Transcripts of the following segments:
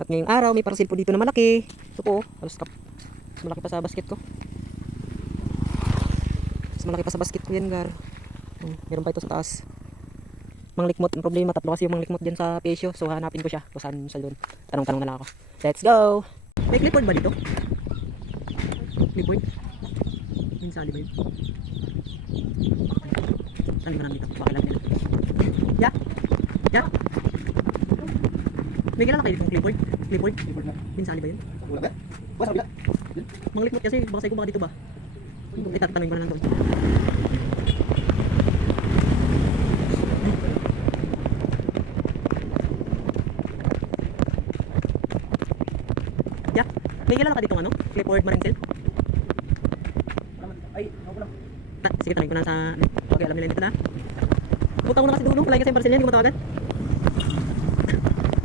At ngayong araw may parcel po dito na malaki. Ito po, halos mas malaki pa sa basket ko. Mas malaki pa sa basket ko yan, gar. Meron pa ito sa taas. Manglikmot, ang problema, tatlo kasi yung manglikmot dyan sa pesyo. So hanapin ko siya kung saan sa doon. Tanong-tanong na lang ako. Let's go! May clipboard ba dito? Clipboard? Yung sali ba yun? Saan ba dito? Pakilang nila. Yeah? Yeah? May kilala kayo ditong clipboard? Clipboard? Yung sali ba yun? Wala ba? Wala ba? Manglikmot kasi, baka sa'yo ko baka dito ba? Ay, tatanungin ko na lang doon. Yeah? May kilala ka ditong ano? Clipboard Marincel? Ay, ako lang. Sige, tanongin ko na sa... Okay, alam nila dito na. Punta ko na kasi doon, palagi kasi yung parcel yan, hindi ko matawagan.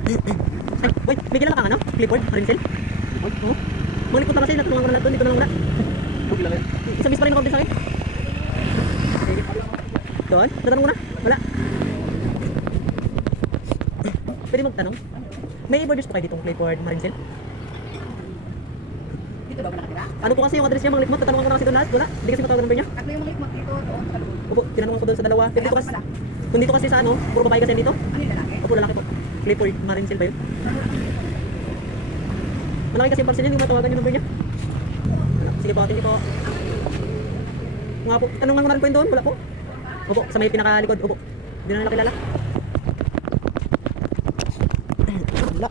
Ay, boy, may kilala kang ano? Clipboard Marincel? Oo. Manglikmot na kasi, natulungan ko na lang doon, dito na lang wala. Okay lang yan. Isang bis pa rin ako din sa akin. Doon? Natanong mo na? Wala. Pwede magtanong? May borders pa kayo ditong Clipboard Marincel? Dito daw ba nakatira? Ano po kasi yung address niya, Manglikmot? Tatanungan ko na kasi doon lahat. Wala. Hindi kasi matawag ang number niya. At may mga likmot dito, doon sa loob. Opo, tinanungan ko doon sa dalawa. Pero dito kasi, kung dito kasi sa ano, puro babae kasi dito. Ano yung lalaki? Opo, lalaki po. Clipboard Marincel ba yun? Malaki kasi yung parcel niya, hindi ko matawagan yung number niya. Sige po, hindi po. Nga po, tanungan ko na rin po yun doon. Wala po. Opo, sa may pinakalikod. Opo, hindi na nila kilala. Wala.